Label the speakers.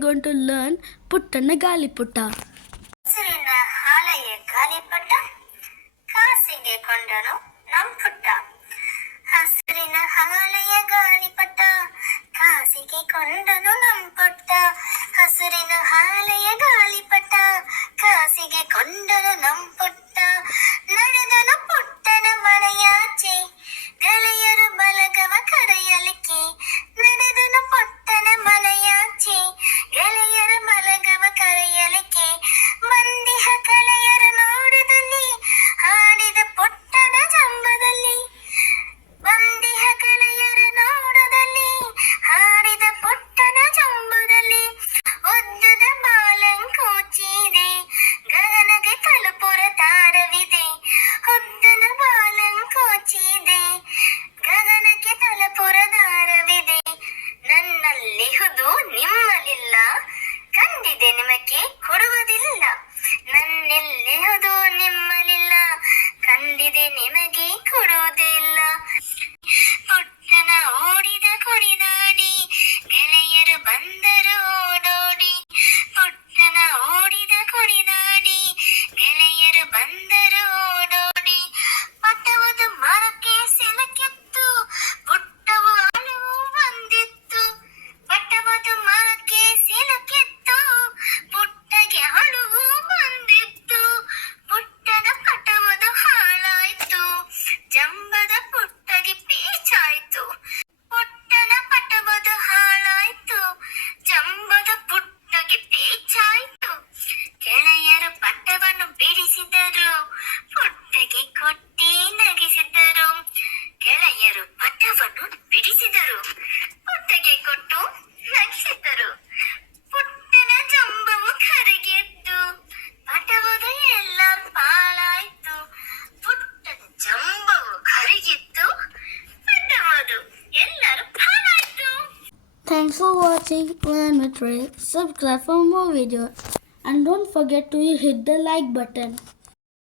Speaker 1: going to learn ಪುಟ್ಟನ ಗಾಲಿಪುಟ
Speaker 2: ಹಸಿರಿನ ಹಾಲೆಯ ಗಾಲಿಪಟ ಕಾಸಿಗೆ ಕೊಂಡನು ನಮ್ ಪುಟ್ಟ. ಹಸಿರಿನ ಹಾಲೆಯ ಗಾಲಿಪಟ ಕಾಸಿಗೆ ಕೊಂಡನು ನಮ್ ಪುಟ್ಟ. ಹಸಿರಿನ ಹಾಲೆಯ ಗಾಲಿಪಟ ಕಾಸಿಗೆ ಕೊಂಡನು ನಮ್ ಪುಟ್ಟ. ನಡೆ
Speaker 1: Thanks for watching Learn with Ray. Subscribe for more videos and don't forget to hit the like button.